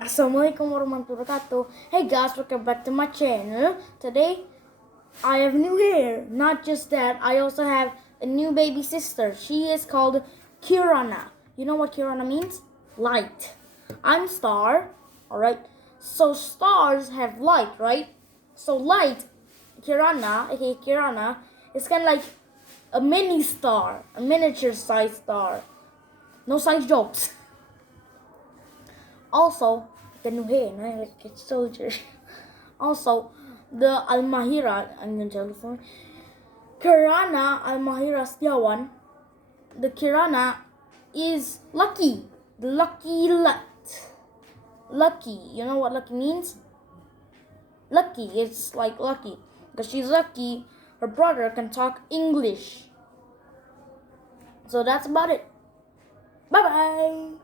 Assalamualaikum warahmatullahi wabarakatuh. Hey guys, welcome back to my channel. Today I have new hair. Not just that, I also have a new baby sister. She is called Kirana. You know what Kirana means? Light. I'm Star. Alright. So stars have light, right? So light, Kirana, aka Kirana, is kinda like a mini star, a miniature size star. No size jokes. Also, the new hair, no? Like a soldier. Also, the Almahira, I'm gonna tell you for Kirana Almahira Setiawan. The Kirana is lucky. The lucky lot. Lucky. You know what lucky means? Lucky. It's like lucky. Because she's lucky, her brother can talk English. So that's about it. Bye bye.